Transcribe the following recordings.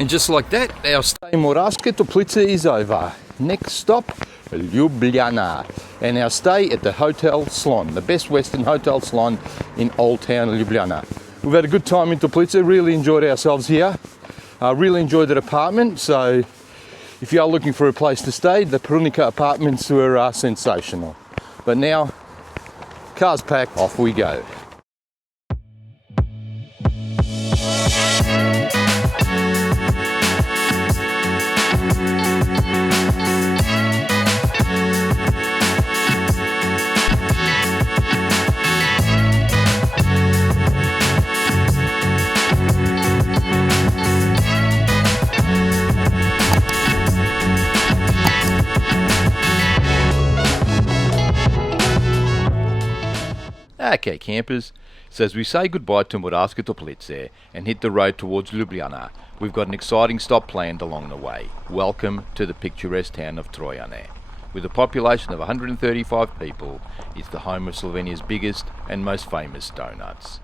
And just like that, our stay in Moravske Toplice is over. Next stop, Ljubljana. And our stay at the Hotel Slon, the best Western Hotel Slon in Old Town Ljubljana. We've had a good time in Toplice, really enjoyed ourselves here. Really enjoyed that apartment, so if you are looking for a place to stay, the Prunika apartments were sensational. But now, cars packed, off we go. Okay, campers, so as we say goodbye to Moravske Toplice and hit the road towards Ljubljana, we've got an exciting stop planned along the way. Welcome to the picturesque town of Trojane. With a population of 135 people, it's the home of Slovenia's biggest and most famous donuts.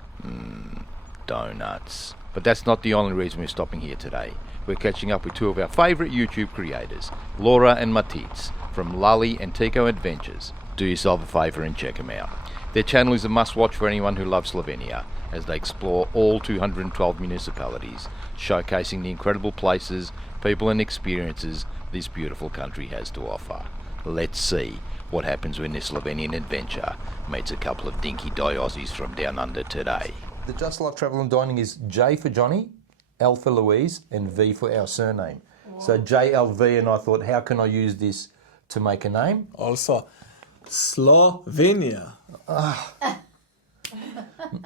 Donuts. But that's not the only reason we're stopping here today. We're catching up with two of our favourite YouTube creators, Laura and Matic from Lali Tico Adventures. Do yourself a favour and check them out. Their channel is a must-watch for anyone who loves Slovenia, as they explore all 212 municipalities, showcasing the incredible places, people and experiences this beautiful country has to offer. Let's see what happens when this Slovenian adventure meets a couple of dinky-die Aussies from down under today. The Just Like Travel and Dining is J for Johnny, L for Louise, and V for our surname. Whoa. So JLV, and I thought, how can I use this to make a name? Also, Slovenia.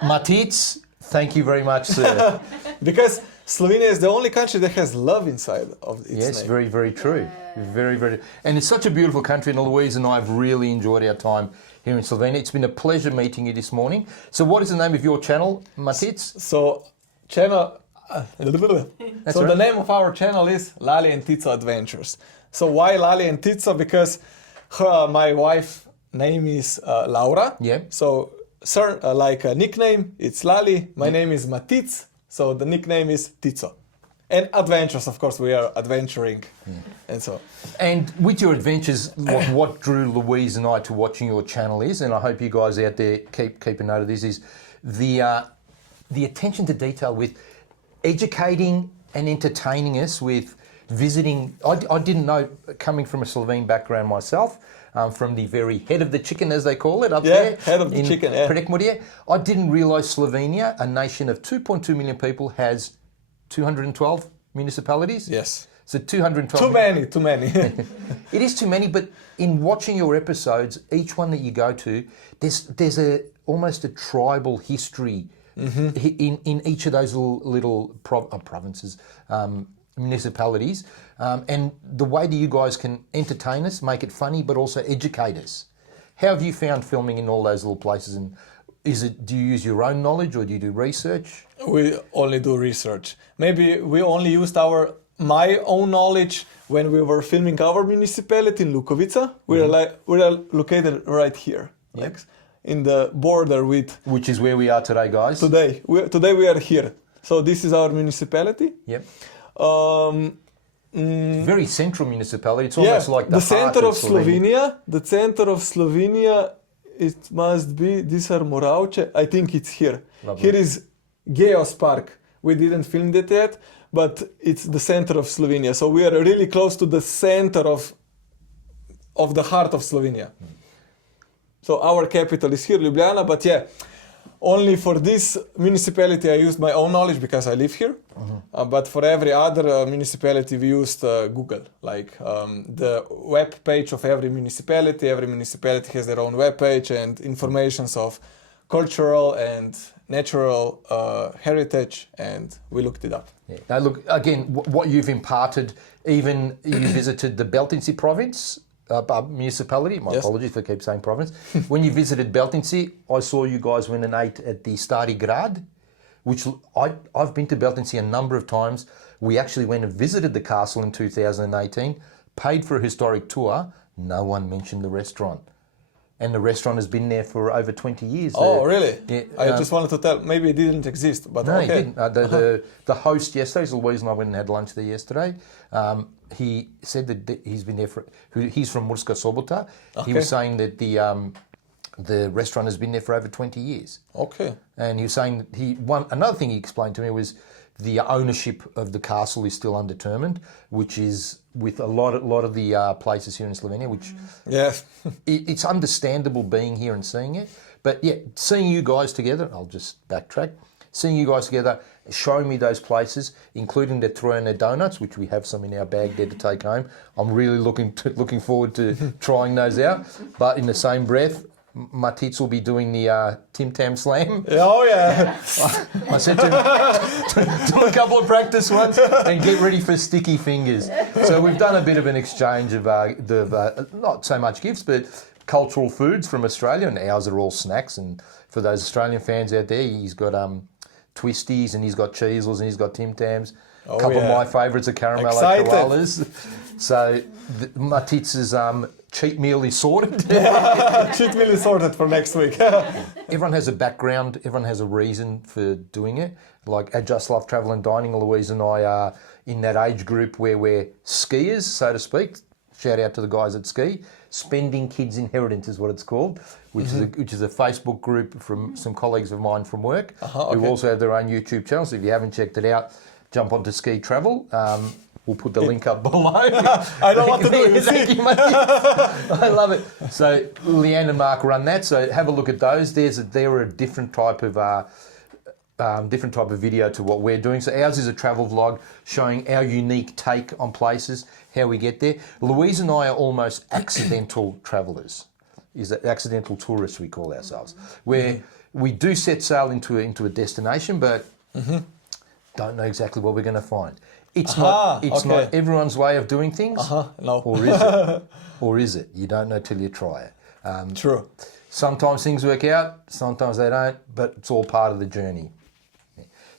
Matic, thank you very much, sir. Because Slovenia is the only country that has love inside of its yes, name. very, very true. Very, very. And it's such a beautiful country, and Louise and I have really enjoyed our time here in Slovenia. It's been a pleasure meeting you this morning. So what is the name of your channel, Matic? So, channel... The name of our channel is Lali Tico Adventures. So why Lali Tico? Because my wife name is Laura. Yeah. So, like a nickname, it's Lali. My name is Matic. So the nickname is Tico. And adventures, of course, we are adventuring. And so. And with your adventures, what drew Louise and I to watching your channel is, and I hope you guys out there keep a note of this, is the attention to detail with educating and entertaining us with visiting. I didn't know, coming from a Slovene background myself, from the very head of the chicken, as they call it, up there. Head of the chicken, yeah. Prekmurje. I didn't realise Slovenia, a nation of 2.2 million people, has 212 municipalities. Yes. So 212. Too many. It is too many, but in watching your episodes, each one that you go to, there's almost a tribal history in each of those little provinces, municipalities, and the way that you guys can entertain us, make it funny, but also educate us. How have you found filming in all those little places? And do you use your own knowledge, or do you do research? We only do research. Maybe we only used my own knowledge when we were filming our municipality in Lukovica. We're located right here, like in the border with. Which is where we are today, guys. Today we are here. So this is our municipality. Yep. Very central municipality. It's almost like the center of Slovenia. The center of Slovenia. It must be. These are Moravče. I think it's here. Lovely. Here is Geos Park. We didn't film that yet, but it's the center of Slovenia. So we are really close to the center of the heart of Slovenia. So our capital is here, Ljubljana. But yeah, only for this municipality I used my own knowledge because I live here. But for every other municipality we used Google, like the web page of every municipality. Every municipality has their own web page and informations of cultural and natural heritage, and we looked it up. Yeah. Now look, again, what you've imparted, even you visited the Beltinci province, municipality, my apologies for keep saying province. When you visited Beltinci, I saw you guys went and ate at the Stari Grad, which I've been to Beltinci a number of times. We actually went and visited the castle in 2018, paid for a historic tour. No one mentioned the restaurant. and the restaurant has been there for over 20 years. Oh, really? Yeah, I just wanted to tell, maybe it didn't exist, but no, okay. he didn't. The host yesterday, Louise and I went and had lunch there yesterday. He said that he's been there he's from Moravske Toplice. He was saying that the restaurant has been there for over 20 years. Okay. And he was saying that another thing he explained to me was the ownership of the castle is still undetermined, which is with a lot of the places here in Slovenia, which yes, it's understandable being here and seeing it. But yeah, seeing you guys together, I'll just backtrack. Seeing you guys together, showing me those places, including the Trojane donuts, which we have some in our bag there to take home. I'm really looking forward to trying those out. But in the same breath, Matic will be doing the Tim Tam Slam. Oh yeah. I said to him, do a couple of practice ones and get ready for sticky fingers. So we've done a bit of an exchange of not so much gifts, but cultural foods from Australia, and ours are all snacks. And for those Australian fans out there, he's got twisties, and he's got cheesels, and he's got Tim Tams. A couple of my favourites are caramello koalas. So Matic's cheat meal is sorted. Cheat meal is sorted for next week. Everyone has a background, everyone has a reason for doing it. Like at Just Love Travel and Dining, Louise and I are in that age group where we're skiers, so to speak. Shout out to the guys at ski. Spending Kids Inheritance is what it's called, which is a Facebook group from some colleagues of mine from work who also have their own YouTube channel. So if you haven't checked it out, jump onto Ski Travel. We'll put the link up below. I don't want to do it. Thank you, mate. I love it. So Leanne and Mark run that. So have a look at those. They're a different type of video to what we're doing. So ours is a travel vlog showing our unique take on places, how we get there. Louise and I are almost accidental travellers. Is that accidental tourists we call ourselves, where we do set sail into a destination, but don't know exactly what we're going to find. It's not everyone's way of doing things. No. Or is it? Or is it? You don't know till you try it. True. Sometimes things work out, sometimes they don't, but it's all part of the journey.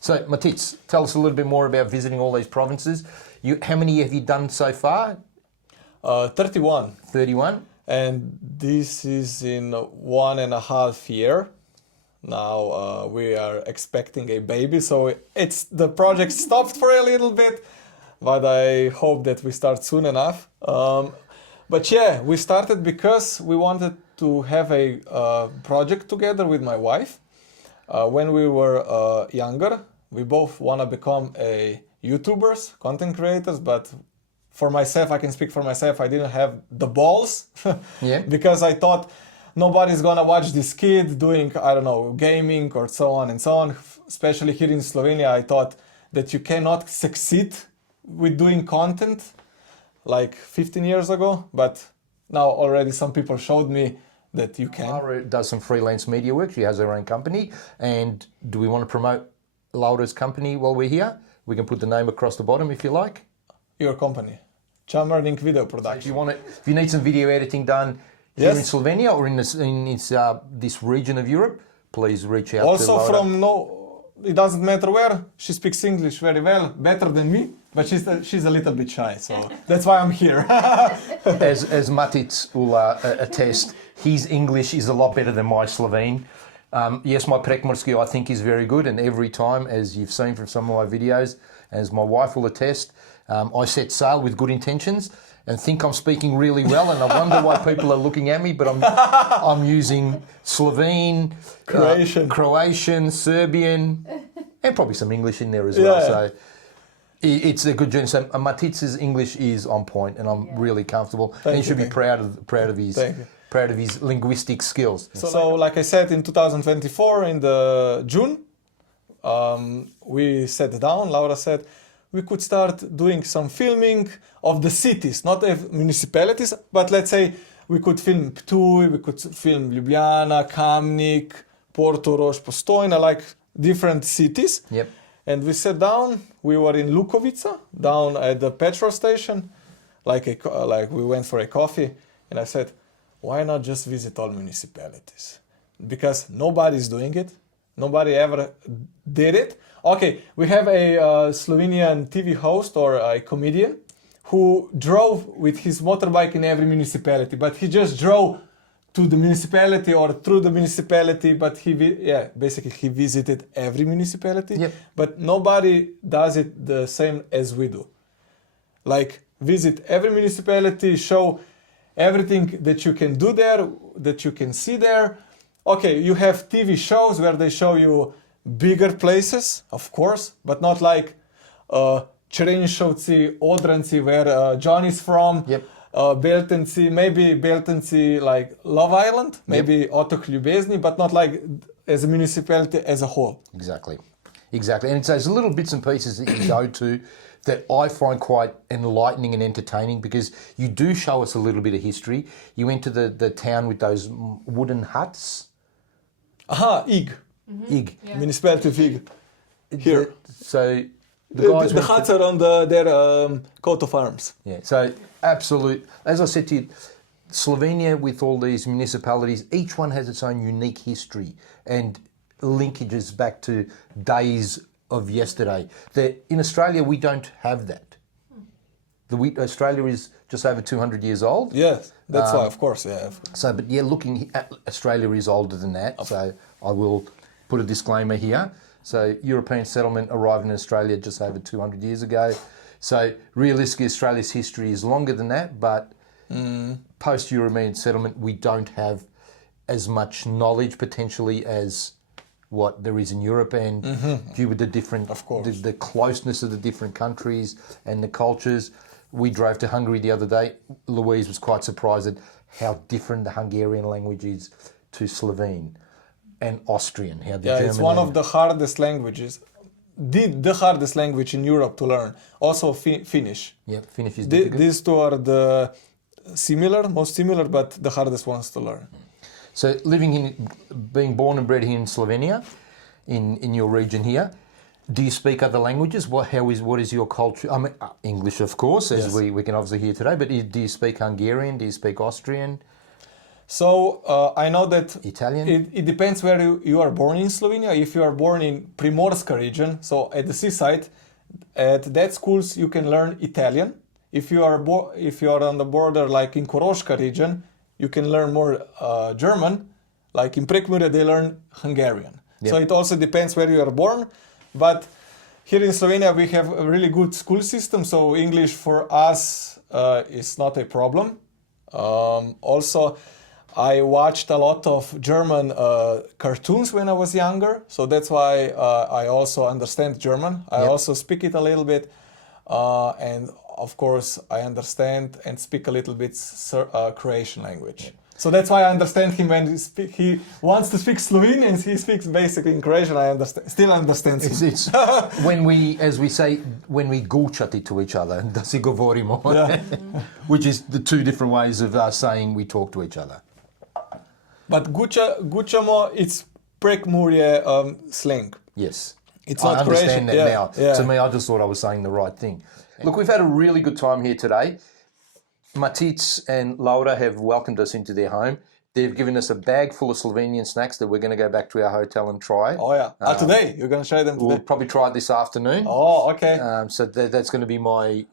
So, Matic, tell us a little bit more about visiting all these provinces. How many have you done so far? 31. 31? And this is in 1.5 years. Now we are expecting a baby, so the project stopped for a little bit, but I hope that we start soon enough. But yeah, we started because we wanted to have a project together with my wife. When we were younger, we both want to become YouTubers, content creators, but for myself, I can speak for myself, I didn't have the balls because I thought, nobody's gonna watch this kid doing, I don't know, gaming or so on and so on. Especially here in Slovenia, I thought that you cannot succeed with doing content like 15 years ago. But now already some people showed me that you can. Laura does some freelance media work. She has her own company. And do we want to promote Laura's company while we're here? We can put the name across the bottom if you like. Your company, Chamberning Video Production. So if you need some video editing done, here in Slovenia or in this region of Europe, please reach out to Laura. Also it doesn't matter where, she speaks English very well, better than me, but she's a little bit shy, so that's why I'm here. As Matic will attest, his English is a lot better than my Slovene. Yes, my Prekmurje I think is very good, and every time, as you've seen from some of my videos, as my wife will attest, I set sail with good intentions and think I'm speaking really well, and I wonder why people are looking at me, but I'm using Slovene, Croatian, Serbian, and probably some English in there as well. So it's a good journey. So Matic's English is on point, and I'm really comfortable. And he should be proud of his linguistic skills. So like I said, in 2024, in the June, we sat down. Laura said, we could start doing some filming of the cities, not of municipalities, but let's say we could film Ptuj, we could film Ljubljana, Kamnik, Portorož, Postojna, like different cities. Yep. And we sat down, we were in Lukovica, down at the petrol station, like we went for a coffee, and I said, why not just visit all municipalities? Because nobody's doing it, nobody ever did it. Okay, we have a Slovenian TV host or a comedian who drove with his motorbike in every municipality, but he just drove to the municipality or through the municipality, but basically he visited every municipality. Yep. But nobody does it the same as we do. Like visit every municipality, show everything that you can do there, that you can see there. Okay, you have TV shows where they show you bigger places, of course, but not like Črenšovci, Odranci, where John is from. Yep. Beltenci, maybe Beltenci like Love Island, maybe Otok Ljubezni, but not like as a municipality as a whole. Exactly. And it's those little bits and pieces that you go to that I find quite enlightening and entertaining, because you do show us a little bit of history. You enter the town with those wooden huts. Aha, Ig. Ig. Yeah. Municipality of Ig. Here. So the huts are on their coat of arms. Yeah, so absolute. As I said to you, Slovenia, with all these municipalities, each one has its own unique history and linkages back to days of yesterday. In Australia, we don't have that. Australia is just over 200 years old. Yes, that's why, of course, yeah. So, but yeah, looking at Australia is older than that. So I will put a disclaimer here. So European settlement arrived in Australia just over 200 years ago. So realistically, Australia's history is longer than that, but post-European settlement, we don't have as much knowledge potentially as what there is in Europe, and due to the different, of course, the closeness of the different countries and the cultures. We drove to Hungary the other day. Louise was quite surprised at how different the Hungarian language is to Slovene and Austrian. How the German it's one of the hardest languages. The hardest language in Europe to learn. Also Finnish. Yeah, Finnish is difficult. These two are the most similar, but the hardest ones to learn. So being born and bred here in Slovenia, in your region here, do you speak other languages? What is your culture? I mean, English, of course, as we can obviously hear today, but do you speak Hungarian? Do you speak Austrian? So I know that Italian? It depends where you are born in Slovenia. If you are born in Primorska region, so at the seaside, at that schools you can learn Italian. If you are on the border, like in Koroška region, you can learn more German. Like in Prekmurje, they learn Hungarian. Yep. So it also depends where you are born. But here in Slovenia, we have a really good school system. So English for us is not a problem. Also, I watched a lot of German cartoons when I was younger. So that's why I also understand German. I also speak it a little bit. And of course, I understand and speak a little bit Croatian language. Yep. So that's why I understand him when he wants to speak Slovenian. He speaks basically in Croatian. I still understand him. It's when we gučati to each other, da si govorimo, which is the two different ways of saying we talk to each other. But gučamo, it's Prekmurje slang. Yes. It's not I understand Croatian. that now. Yeah. To me, I just thought I was saying the right thing. Look, we've had a really good time here today. Matic and Laura have welcomed us into their home. They've given us a bag full of Slovenian snacks that we're going to go back to our hotel and try. Oh, yeah. Today? You're going to show them today? We'll probably try it this afternoon. Oh, okay. So that's going to be my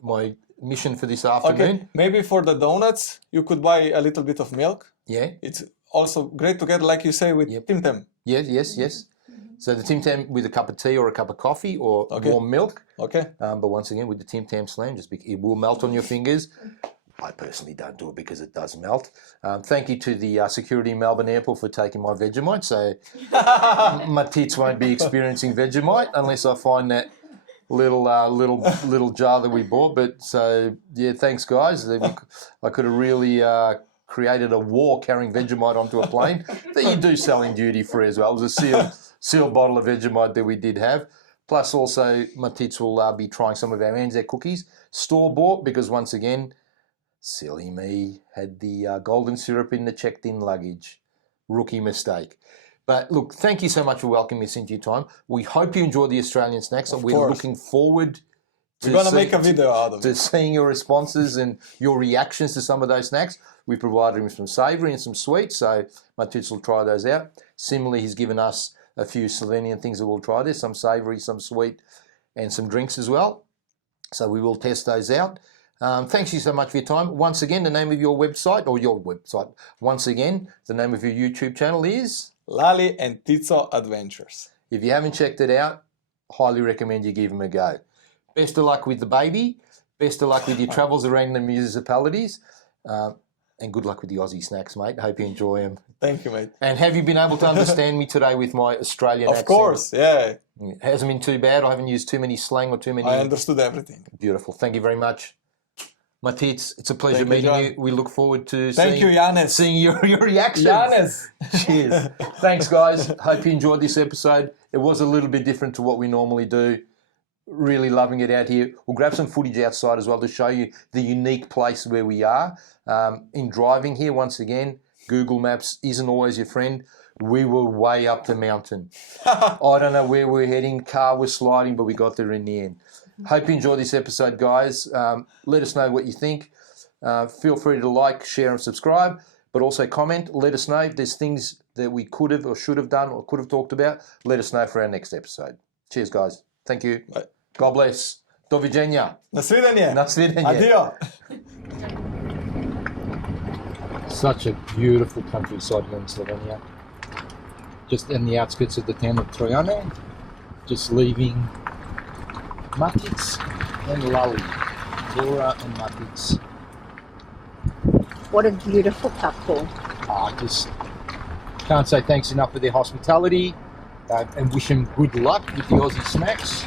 mission for this afternoon. Okay. Maybe for the donuts, you could buy a little bit of milk. Yeah. It's also great to get, like you say, with Tim Tam. Yes. So the Tim Tam with a cup of tea or a cup of coffee or warm milk. Okay. But once again, with the Tim Tam slam, it will melt on your fingers. I personally don't do it because it does melt. Thank you to the security in Melbourne Airport for taking my Vegemite. So my tits won't be experiencing Vegemite unless I find that little jar that we bought. But so yeah, thanks guys. I could have really created a war carrying Vegemite onto a plane that you do sell in duty free as well. It was a sealed bottle of Vegemite that we did have. Plus also my tits will be trying some of our Anzac cookies, store bought, because once again, silly me, had the golden syrup in the checked-in luggage. Rookie mistake. But look, thank you so much for welcoming us into your time. We hope you enjoy the Australian snacks. We're looking forward to We're going to make a video out of it. To seeing your responses and your reactions to some of those snacks. We provided him some savoury and some sweet, so my tits will try those out. Similarly, he's given us a few Slovenian things that we'll try. There's some savoury, some sweet, and some drinks as well. So we will test those out. Thanks you so much for your time. Once again, the name of your website, once again, the name of your YouTube channel is? Lali and Tico Adventures. If you haven't checked it out, highly recommend you give them a go. Best of luck with the baby. Best of luck with your travels around the municipalities. And good luck with the Aussie snacks, mate. Hope you enjoy them. Thank you, mate. And have you been able to understand me today with my Australian accent? Of course, yeah. It hasn't been too bad. I haven't used too many slang or too many... I understood everything. Beautiful. Thank you very much. Matic, it's a pleasure Thank you, meeting you. We look forward to Thank you, Janes. seeing your reactions. Janes. Cheers. Thanks, guys. Hope you enjoyed this episode. It was a little bit different to what we normally do. Really loving it out here. We'll grab some footage outside as well to show you the unique place where we are. In driving here, once again, Google Maps isn't always your friend. We were way up the mountain. I don't know where we're heading. Car was sliding, but we got there in the end. Hope you enjoyed this episode, guys. Let us know what you think. Feel free to like, share, and subscribe, but also comment. Let us know if there's things that we could have or should have done or could have talked about. Let us know for our next episode. Cheers, guys. Thank you. Bye. God bless. Do viđenja. Na svidenje. Na svidenje. Adio. Such a beautiful countryside here in Slovenia. Just in the outskirts of the town of Trojane. Just leaving Matic and Lali. Laura and Matic. What a beautiful couple. Just can't say thanks enough for their hospitality. And wish them good luck with the Aussie snacks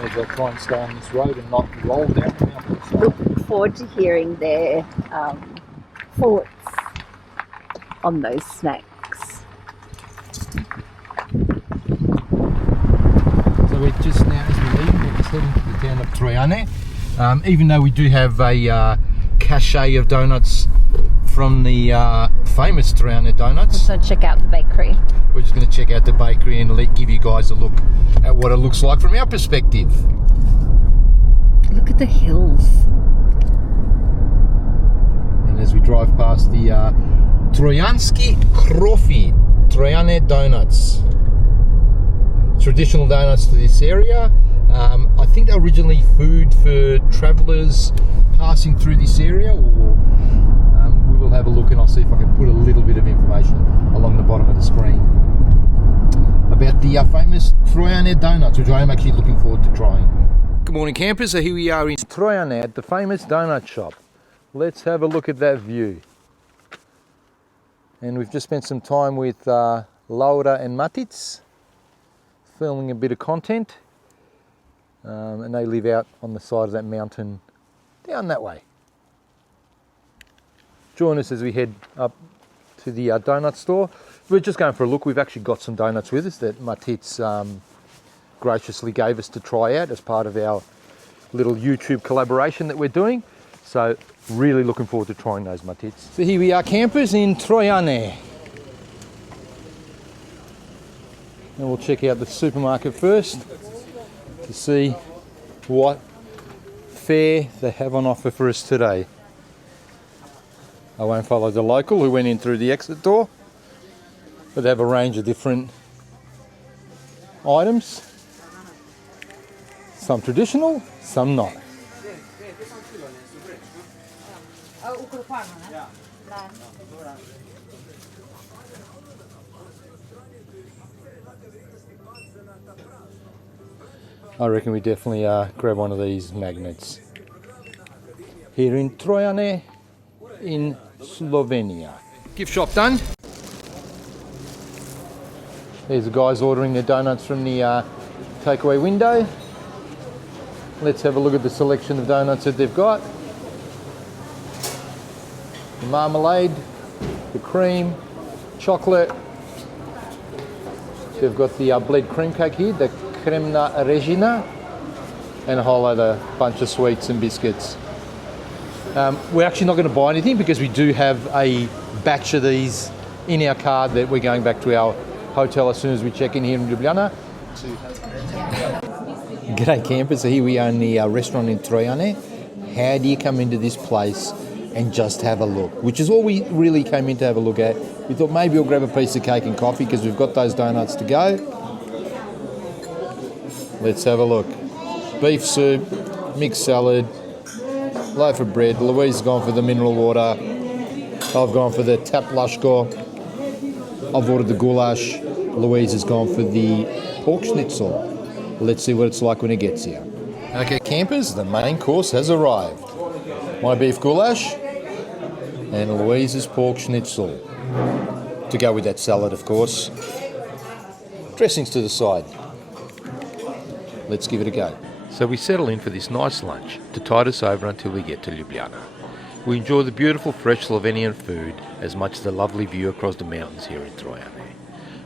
as they'll try and stay on this road and not roll down the mountain. Look forward to hearing their thoughts on those snacks. So we're just now, as we leave, we're just heading to the town of Trojane. Even though we do have a cachet of donuts from the famous Trojane donuts. So check out the bakery. We're just going to check out the bakery and give you guys a look at what it looks like from our perspective. Look at the hills. And as we drive past the Trojanski Krofi Trojane donuts. Traditional donuts to this area. I think they're originally food for travellers passing through this area, or we will have a look and I'll see if I can put a little bit of information along the bottom of the screen about the famous Trojane donuts, which I am actually looking forward to trying. Good morning, campers. So here we are in Trojane at the famous donut shop. Let's have a look at that view. And we've just spent some time with Laura and Matic, filming a bit of content. And they live out on the side of that mountain down that way. Join us as we head up to the donut store. We're just going for a look. We've actually got some donuts with us that Matic graciously gave us to try out as part of our little YouTube collaboration that we're doing. So really looking forward to trying those, Matic. So here we are, campers, in Trojane. And we'll check out the supermarket first to see what fare they have on offer for us today. I won't follow the local who went in through the exit door, but they have a range of different items. Some traditional, some not. I reckon we definitely grab one of these magnets. Here in Trojane, in Slovenia. Gift shop done. There's the guys ordering their donuts from the takeaway window. Let's have a look at the selection of donuts that they've got. The marmalade, the cream, chocolate. They've got the bled cream cake here, the cremna regina, and a whole other bunch of sweets and biscuits. We're actually not going to buy anything because we do have a batch of these in our car that we're going back to our hotel as soon as we check in here in Ljubljana. G'day campers, so here we are in the restaurant in Trojane. How do you come into this place and just have a look? Which is all we really came in to have a look at. We thought maybe we'll grab a piece of cake and coffee because we've got those donuts to go. Let's have a look. Beef soup, mixed salad, loaf of bread. Louise has gone for the mineral water. I've gone for the tap lashko. I've ordered the goulash. Louise has gone for the pork schnitzel. Let's see what it's like when it gets here. Okay, campers, the main course has arrived. My beef goulash and Louise's pork schnitzel. To go with that salad, of course. Dressings to the side. Let's give it a go. So we settle in for this nice lunch to tide us over until we get to Ljubljana. We enjoy the beautiful fresh Slovenian food as much as the lovely view across the mountains here in Trojane.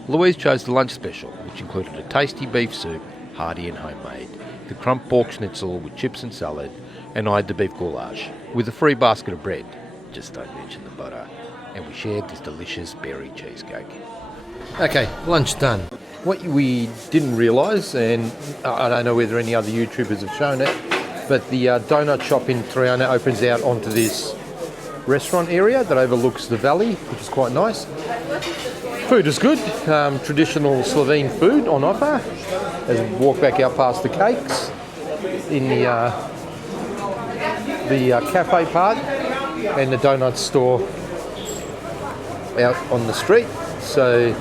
Louise chose the lunch special, which included a tasty beef soup, hearty and homemade, the crump pork schnitzel with chips and salad, and I had the beef goulash, with a free basket of bread, just don't mention the butter, and we shared this delicious berry cheesecake. Okay, lunch done. What we didn't realise, and I don't know whether any other YouTubers have shown it, but the donut shop in Trojane opens out onto this restaurant area that overlooks the valley, which is quite nice. Food is good, traditional Slovene food on offer. As we walk back out past the cakes in the cafe part and the donut store out on the street. So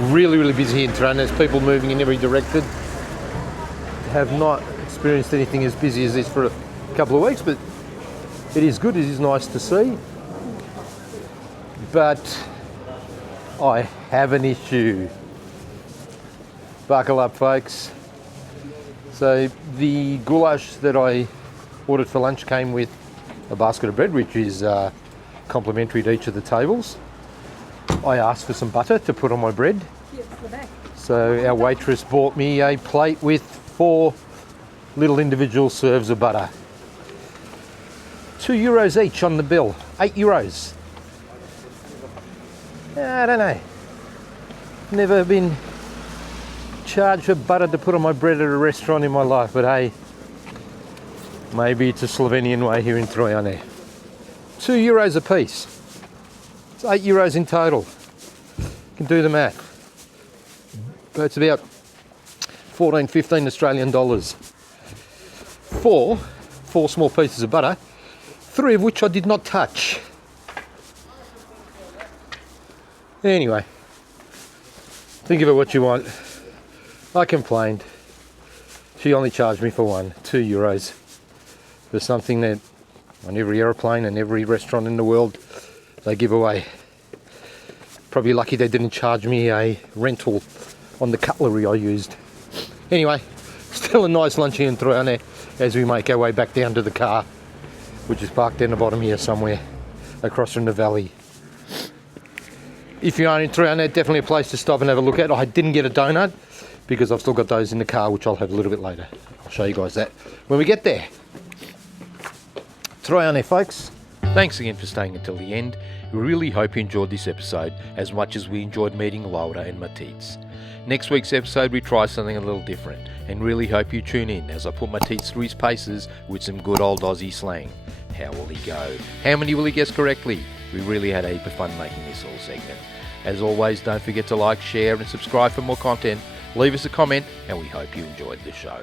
really busy in Trojane. There's people moving in every direction. Have not experienced anything as busy as this for a couple of weeks, but it is good. It is nice to see. But I have an issue. Buckle up, folks. So the goulash that I ordered for lunch came with a basket of bread, which is complimentary to each of the tables. I asked for some butter to put on my bread. So our waitress bought me a plate with 4 little individual serves of butter. €2 each on the bill. €8. I don't know. Never been charged for butter to put on my bread at a restaurant in my life, but hey, maybe it's a Slovenian way here in Trojane. €2 a piece. It's €8 in total. You can do the math. But it's about 14, 15 Australian dollars. Four small pieces of butter, 3 of which I did not touch. Anyway, think of it what you want. I complained. She only charged me for one, €2, for something that on every aeroplane and every restaurant in the world they give away. Probably lucky they didn't charge me a rental on the cutlery I used. Anyway, still a nice lunch here in Trojane as we make our way back down to the car, which is parked down the bottom here somewhere across from the valley. If you are in Trojane, definitely a place to stop and have a look at. I didn't get a donut because I've still got those in the car, which I'll have a little bit later. I'll show you guys that when we get there. Trojane, folks. Thanks again for staying until the end. We really hope you enjoyed this episode as much as we enjoyed meeting Laura and Matic. Next week's episode we try something a little different and really hope you tune in as I put Matic through his paces with some good old Aussie slang. How will he go? How many will he guess correctly? We really had a heap of fun making this whole segment. As always, don't forget to like, share and subscribe for more content. Leave us a comment and we hope you enjoyed the show.